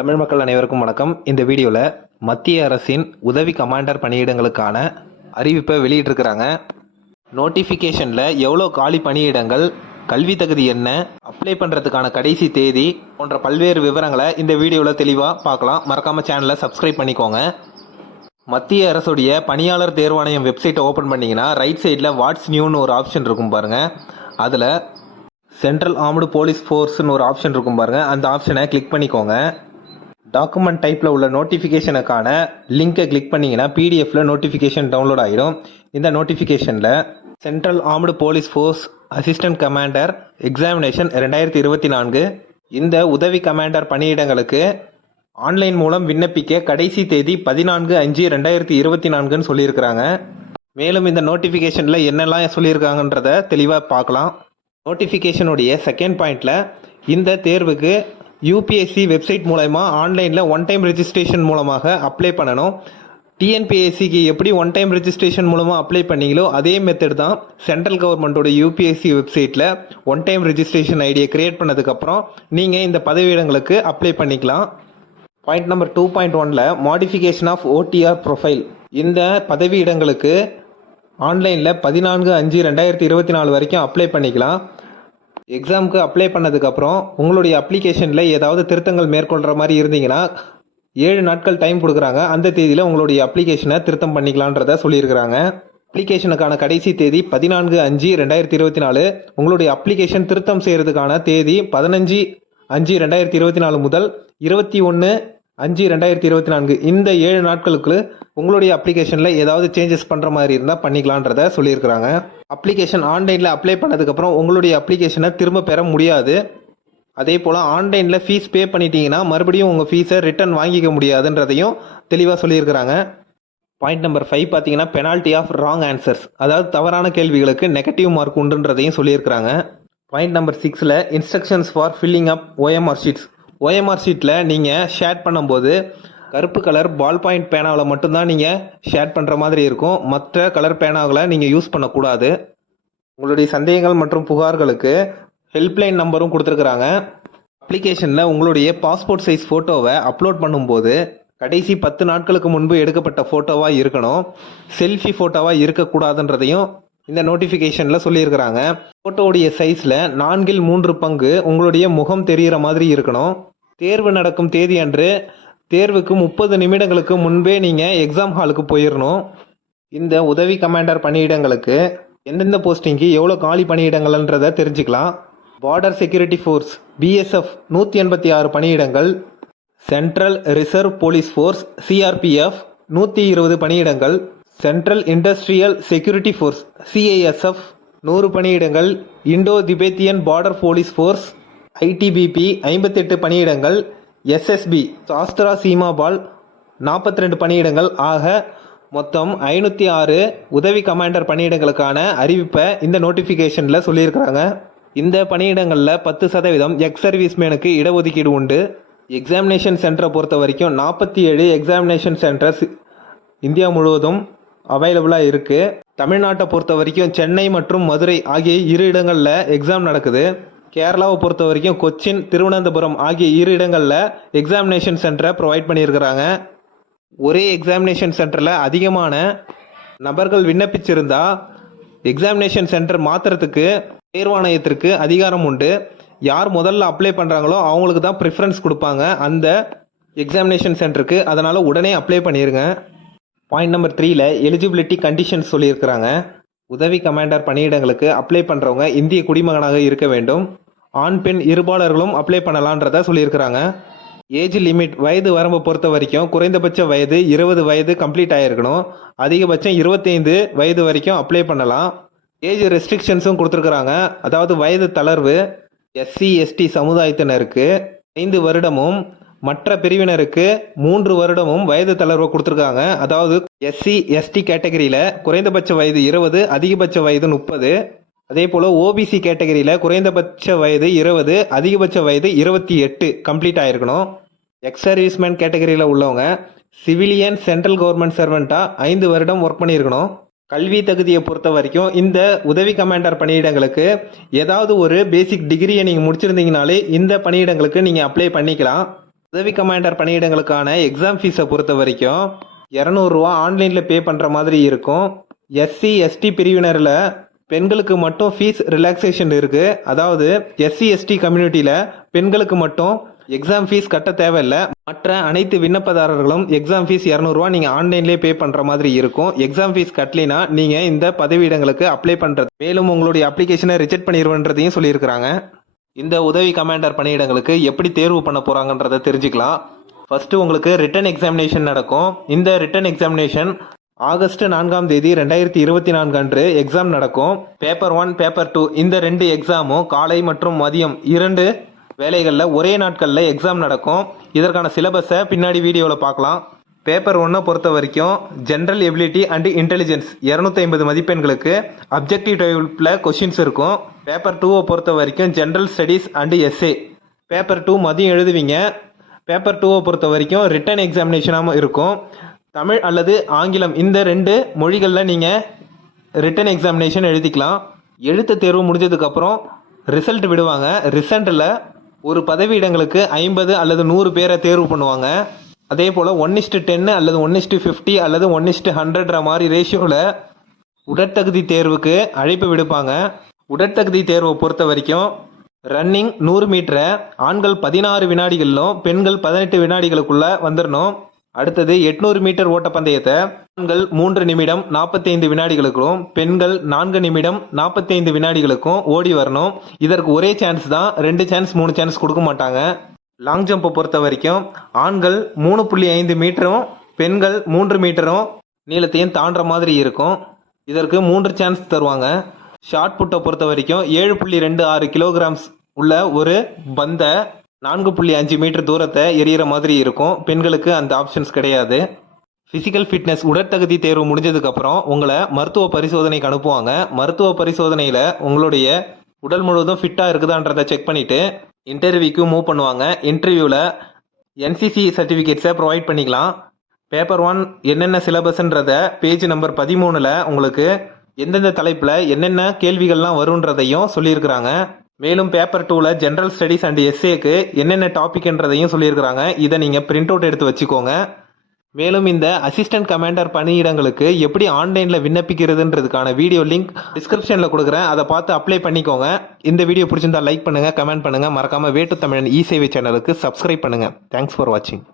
தமிழ் மக்கள் அனைவருக்கும் வணக்கம். இந்த வீடியோவில் மத்திய அரசின் உதவி கமாண்டர் பணியிடங்களுக்கான அறிவிப்பை வெளியிட்டிருக்கிறாங்க. நோட்டிஃபிகேஷனில் எவ்வளோ காலி பணியிடங்கள், கல்வி தகுதி என்ன, அப்ளை பண்ணுறதுக்கான கடைசி தேதி போன்ற பல்வேறு விவரங்களை இந்த வீடியோவில் தெளிவாக பார்க்கலாம். மறக்காமல் சேனலை சப்ஸ்கிரைப் பண்ணிக்கோங்க. மத்திய அரசுடைய பணியாளர் தேர்வாணையம் வெப்சைட்டை ஓப்பன் பண்ணிங்கன்னா ரைட் சைடில் வாட்ஸ் நியூன்னு ஒரு ஆப்ஷன் இருக்கும் பாருங்கள். அதில் சென்ட்ரல் ஆர்ம்டு போலீஸ் ஃபோர்ஸ்னு ஒரு ஆப்ஷன் இருக்கும் பாருங்கள். அந்த ஆப்ஷனை கிளிக் பண்ணிக்கோங்க. டாக்குமெண்ட் டைப்பில் உள்ள நோட்டிஃபிகேஷனுக்கான லிங்கை கிளிக் பண்ணிங்கன்னா பிடிஎஃப்பில் நோட்டிஃபிகேஷன் டவுன்லோட் ஆகிடும். இந்த நோட்டிஃபிகேஷனில் central armed police force assistant commander examination 2024 இந்த உதவி கமாண்டர் பணியிடங்களுக்கு ஆன்லைன் மூலம் விண்ணப்பிக்க கடைசி தேதி 14/5/2024 சொல்லியிருக்கிறாங்க. மேலும் இந்த நோட்டிஃபிகேஷனில் என்னெல்லாம் சொல்லியிருக்காங்கன்றத தெளிவாக பார்க்கலாம். நோட்டிஃபிகேஷனுடைய செகண்ட் பாயிண்டில் இந்த தேர்வுக்கு யூபிஎஸ்சி வெப்சைட் மூலமா ஆன்லைனில் ஒன் டைம் ரெஜிஸ்ட்ரேஷன் மூலமாக அப்ளை பண்ணணும். டிஎன்பிஎஸ்சிக்கு எப்படி ஒன் டைம் ரெஜிஸ்ட்ரேஷன் மூலமாக அப்ளை பண்ணீங்களோ அதே மெத்தட் தான் சென்ட்ரல் கவர்மெண்ட்டோட யூபிஎஸ்சி வெப்சைட்டில் ஒன் டைம் ரெஜிஸ்ட்ரேஷன் ஐடியை கிரியேட் பண்ணதுக்கப்புறம் நீங்கள் இந்த பதவியிடங்களுக்கு அப்ளை பண்ணிக்கலாம். பாயிண்ட் நம்பர் 2.1ல் மாடிஃபிகேஷன் ஆஃப் ஓடிஆர் ப்ரொஃபைல். இந்த பதவியிடங்களுக்கு ஆன்லைனில் 14/5/2024 வரைக்கும் அப்ளை பண்ணிக்கலாம். எக்ஸாமுக்கு அப்ளை பண்ணதுக்கப்புறம் உங்களுடைய அப்ளிகேஷனில் ஏதாவது திருத்தங்கள் மேற்கொள்கிற மாதிரி இருந்தீங்கன்னா 7 நாட்கள் டைம் கொடுக்குறாங்க. அந்த தேதியில் உங்களுடைய அப்ளிகேஷனை திருத்தம் பண்ணிக்கலான்றத சொல்லியிருக்கிறாங்க. அப்ளிகேஷனுக்கான கடைசி தேதி 14/5/2024. உங்களுடைய அப்ளிகேஷன் திருத்தம் செய்கிறதுக்கான தேதி 15/5/2024 முதல் 21/5/2024. இந்த 7 நாட்களுக்கு உங்களுடைய அப்ளிகேஷனில் ஏதாவது சேஞ்சஸ் பண்ணுற மாதிரி இருந்தால் பண்ணிக்கலான்றத சொல்லியிருக்கிறாங்க. அப்ளிகேஷன் ஆன்லைனில் அப்ளை பண்ணதுக்கப்புறம் உங்களுடைய அப்ளிகேஷனை திரும்ப பெற முடியாது. அதே போல் ஆன்லைனில் ஃபீஸ் பே பண்ணிட்டீங்கன்னா மறுபடியும் உங்கள் ஃபீஸை ரிட்டர்ன் வாங்கிக்க முடியாதுன்றதையும் தெளிவாக சொல்லியிருக்கிறாங்க. பாயிண்ட் நம்பர் 5 பார்த்தீங்கன்னா பெனால்ட்டி ஆஃப் ராங் ஆன்சர்ஸ், அதாவது தவறான கேள்விகளுக்கு நெகட்டிவ் மார்க் உண்டுன்றதையும் சொல்லியிருக்கிறாங்க. பாயிண்ட் நம்பர் 6ல் instructions for filling up OMR sheets. OMR ஷீட்டில் நீங்கள் ஷேர் பண்ணும்போது கருப்பு கலர் பால் பாயிண்ட் பேனாவில் மட்டும்தான் நீங்கள் ஷேர் பண்ணுற மாதிரி இருக்கும். மற்ற கலர் பேனாவில் நீங்கள் யூஸ் பண்ணக்கூடாது. உங்களுடைய சந்தேகங்கள் மற்றும் புகார்களுக்கு ஹெல்ப்லைன் நம்பரும் கொடுத்துருக்குறாங்க. அப்ளிகேஷனில் உங்களுடைய பாஸ்போர்ட் சைஸ் ஃபோட்டோவை அப்லோட் பண்ணும்போது கடைசி 10 நாட்களுக்கு முன்பு எடுக்கப்பட்ட ஃபோட்டோவாக இருக்கணும். செல்ஃபி ஃபோட்டோவாக இருக்கக்கூடாதுன்றதையும் இந்த நோட்டிஃபிகேஷனில் சொல்லியிருக்கிறாங்க. ஃபோட்டோவுடைய சைஸில் 4/3 பங்கு உங்களுடைய முகம் தெரிகிற மாதிரி இருக்கணும். தேர்வு நடக்கும் தேதி அன்று தேர்வுக்கு 30 நிமிடங்களுக்கு முன்பே நீங்கள் எக்ஸாம் ஹாலுக்கு போயிடணும். இந்த உதவி கமாண்டர் பணியிடங்களுக்கு எந்தெந்த போஸ்டிங்க்கு எவ்வளோ காலி பணியிடங்கள்ன்றதை தெரிஞ்சுக்கலாம். பார்டர் செக்யூரிட்டி ஃபோர்ஸ் பிஎஸ்எஃப் 186 பணியிடங்கள், central reserve police force CRPF 120 பணியிடங்கள், central industrial security force CISF 100 பணியிடங்கள், Indo Tibetan border police force ITBP 58 பணியிடங்கள், எஸ்எஸ்பி சாஸ்திரா சீமாபால் 42 பணியிடங்கள் ஆக மொத்தம் 506 உதவி கமாண்டர் பணியிடங்களுக்கான அறிவிப்பை இந்த நோட்டிஃபிகேஷனில் சொல்லியிருக்கிறாங்க. இந்த பணியிடங்களில் 10% எக்ஸ் சர்வீஸ்மேனுக்கு இடஒதுக்கீடு உண்டு. எக்ஸாமினேஷன் சென்டரை பொறுத்த வரைக்கும் 47 எக்ஸாமினேஷன் சென்டர்ஸ் இந்தியா முழுவதும் அவைலபிளாக இருக்குது. தமிழ்நாட்டை பொறுத்த வரைக்கும் சென்னை மற்றும் மதுரை ஆகிய 2 இடங்களில் எக்ஸாம் நடக்குது. கேரளாவை பொறுத்த வரைக்கும் கொச்சின், திருவனந்தபுரம் ஆகிய 2 இடங்களில் எக்ஸாமினேஷன் சென்டரை ப்ரொவைட் பண்ணியிருக்கிறாங்க. ஒரே எக்ஸாமினேஷன் சென்டரில் அதிகமான நபர்கள் விண்ணப்பிச்சிருந்தா எக்ஸாமினேஷன் சென்டர் மாற்றுறதுக்கு தேர்வாணையத்திற்கு அதிகாரம் உண்டு. யார் முதல்ல அப்ளை பண்ணுறாங்களோ அவங்களுக்கு தான் ப்ரிஃபரன்ஸ் கொடுப்பாங்க அந்த எக்ஸாமினேஷன் சென்டருக்கு. அதனால் உடனே அப்ளை பண்ணிடுங்க. பாயிண்ட் நம்பர் 3ல் எலிஜிபிலிட்டி கண்டிஷன்ஸ் சொல்லியிருக்கிறாங்க. உதவி கமாண்டர் பணியிடங்களுக்கு அப்ளை பண்ணுறவங்க இந்திய குடிமகனாக இருக்க வேண்டும். ஆண் பெண் இருபாலர்களும் அப்ளை பண்ணலான்றத சொல்லியிருக்கிறாங்க. ஏஜ் லிமிட் வயது வரம்பை பொறுத்த வரைக்கும் குறைந்தபட்ச வயது 20 வயது கம்ப்ளீட் ஆகிருக்கணும். அதிகபட்சம் 25 வயது வரைக்கும் அப்ளை பண்ணலாம். ஏஜ் ரெஸ்ட்ரிக்ஷன்ஸும் கொடுத்துருக்குறாங்க. அதாவது வயது தளர்வு எஸ்சி எஸ்டி சமுதாயத்தினருக்கு 5 வருடமும் மற்ற பிரிவினருக்கு 3 வருடமும் வயது தளர்வு கொடுத்துருக்காங்க. அதாவது எஸ்சி எஸ்டி கேட்டகரியில் குறைந்தபட்ச வயது 20, அதிகபட்ச வயது 30. அதே போல் ஓபிசி கேட்டகரியில் குறைந்தபட்ச வயது 20, அதிகபட்ச வயது 28 கம்ப்ளீட் ஆகிருக்கணும். எக்ஸ் சர்வீஸ்மேன் கேட்டகரியில் உள்ளவங்க சிவிலியன் சென்ட்ரல் கவர்மெண்ட் சர்வெண்ட்டாக 5 வருடம் ஒர்க் பண்ணியிருக்கணும். கல்வி தகுதியை பொறுத்த வரைக்கும் இந்த உதவி கமாண்டர் பணியிடங்களுக்கு ஏதாவது ஒரு பேசிக் டிகிரியை நீங்கள் முடிச்சிருந்தீங்கனாலே இந்த பணியிடங்களுக்கு நீங்கள் அப்ளை பண்ணிக்கலாம். உதவி கமாண்டர் பணியிடங்களுக்கான எக்ஸாம் ஃபீஸை பொறுத்த வரைக்கும் 200 ரூபா ஆன்லைனில் பே பண்ணுற மாதிரி இருக்கும். எஸ்சி எஸ்டி பிரிவினரில் பெண்களுக்கு மட்டும் ஃபீஸ் ரிலாக்ஸேஷன் இருக்குது. அதாவது எஸ்சி எஸ்டி கம்யூனிட்டியில் பெண்களுக்கு மட்டும் எக்ஸாம் ஃபீஸ் கட்ட தேவையில்லை. மற்ற அனைத்து விண்ணப்பதாரர்களும் எக்ஸாம் ஃபீஸ் 200 ரூபா நீங்கள் ஆன்லைன்லேயே பே பண்ணுற மாதிரி இருக்கும். எக்ஸாம் ஃபீஸ் கட்டலினா நீங்கள் இந்த பதவியிடங்களுக்கு அப்ளை பண்ணுறது, மேலும் உங்களுடைய அப்ளிகேஷனை ரிஜெக்ட் பண்ணிடுவேன்றதையும் சொல்லியிருக்கிறாங்க. இந்த உதவி கமாண்டர் பணியிடங்களுக்கு எப்படி தேர்வு பண்ண போகிறாங்கன்றதை தெரிஞ்சுக்கலாம். ஃபஸ்ட்டு உங்களுக்கு ரிட்டன் எக்ஸாமினேஷன் நடக்கும். இந்த ரிட்டன் எக்ஸாமினேஷன் ஆகஸ்ட் 4ஆம் தேதி 2024 அன்று எக்ஸாம் நடக்கும். பேப்பர் 1 பேப்பர் 2 இந்த 2 எக்ஸாமும் காலை மற்றும் மதியம் 2 வேலைகளில் ஒரே நாட்களில் எக்ஸாம் நடக்கும். இதற்கான சிலபஸை பின்னாடி வீடியோவில் பார்க்கலாம். பேப்பர் 1 பொறுத்த வரைக்கும் ஜென்ரல் எபிலிட்டி அண்ட் இன்டெலிஜென்ஸ் 250 மதிப்பெண்களுக்கு அப்ஜெக்டிவ் டைப்பில் கொஷின்ஸ் இருக்கும். பேப்பர் 2 பொறுத்த வரைக்கும் general studies and SA. Paper 2 மதியம் எழுதுவீங்க. பேப்பர் 2 பொறுத்த வரைக்கும் ரிட்டன் எக்ஸாமினேஷனாகவும் இருக்கும். தமிழ் அல்லது ஆங்கிலம் இந்த 2 மொழிகளில் நீங்கள் ரிட்டன் எக்ஸாமினேஷன் எழுதிக்கலாம். எழுத்து தேர்வு முடிஞ்சதுக்கப்புறம் ரிசல்ட் விடுவாங்க. ரிசல்ட்டில் ஒரு பதவியிடங்களுக்கு 50 அல்லது 100 பேரை தேர்வு பண்ணுவாங்க. அதே போல் 1:10 அல்லது 1:50 அல்லது 1:100 மாதிரி ரேஷியோவில் உடற்தகுதி தேர்வுக்கு அழைப்பு விடுப்பாங்க. உடற்தகுதி தேர்வை பொறுத்த வரைக்கும் ரன்னிங் 100 மீட்டரை ஆண்கள் 16 வினாடிகளிலும் பெண்கள் 18 வினாடிகளுக்குள்ளே வந்துடணும். அடுத்தது 800 மீட்டர் ஓட்டப்பந்தயத்தை ஆண்கள் 3 நிமிடம் 45 வினாடிகளுக்கும் பெண்கள் 4 நிமிடம் 45 வினாடிகளுக்கும் ஓடி வரணும். இதற்கு ஒரே சான்ஸ் தான், 2 சான்ஸ் 3 சான்ஸ் கொடுக்க மாட்டாங்க. லாங் ஜம்பை பொறுத்த வரைக்கும் ஆண்கள் 3.5 மீட்டரும் பெண்கள் 3 மீட்டரும் நீளத்தையும் தாண்டுற மாதிரி இருக்கும். இதற்கு 3 சான்ஸ் தருவாங்க. ஷார்ட் புட்டை பொறுத்த வரைக்கும் 7.26 கிலோகிராம்ஸ் உள்ள ஒரு பந்தை 4.5 மீட்டர் தூரத்தை எறிகிற மாதிரி இருக்கும். பெண்களுக்கு அந்த ஆப்ஷன்ஸ் கிடையாது. ஃபிசிக்கல் ஃபிட்னஸ் உடற்தகுதி தேர்வு முடிஞ்சதுக்கப்புறம் உங்களை மருத்துவ பரிசோதனைக்கு அனுப்புவாங்க. மருத்துவ பரிசோதனையில் உங்களுடைய உடல் முழுவதும் ஃபிட்டாக இருக்குதான்றதை செக் பண்ணிவிட்டு இன்டர்வியூக்கு மூவ் பண்ணுவாங்க. இன்டர்வியூவில் என்சிசி சர்டிஃபிகேட்ஸை ப்ரொவைட் பண்ணிக்கலாம். பேப்பர் 1 என்னென்ன சிலபஸ்ன்றத பேஜ் நம்பர் 13 உங்களுக்கு எந்தெந்த தலைப்பில் என்னென்ன கேள்விகள்லாம் வருன்றதையும் சொல்லியிருக்கிறாங்க. மேலும் பேப்பர் 2 ஜென்ரல் ஸ்டடீஸ் அண்ட் எஸ்ஏக்கு என்னென்ன டாபிக்ன்றதையும் சொல்லியிருக்கிறாங்க. இதை நீங்கள் பிரிண்ட் அவுட் எடுத்து வச்சுக்கோங்க. மேலும் இந்த அசிஸ்டன்ட் கமாண்டர் பணியிடங்களுக்கு எப்படி ஆன்லைனில் விண்ணப்பிக்கிறதுன்றதுக்கான வீடியோ லிங்க் டிஸ்கிரிப்ஷனில் கொடுக்குறேன். அதை பார்த்து அப்ளை பண்ணிக்கோங்க. இந்த வீடியோ பிடிச்சிருந்தா லைக் பண்ணுங்கள், கமெண்ட் பண்ணுங்கள். மறக்காமல் வே டு தமிழன் இ சேவை சேனலுக்கு சப்ஸ்கிரைப் பண்ணுங்கள். தேங்க்ஸ் ஃபார் வாட்சிங்.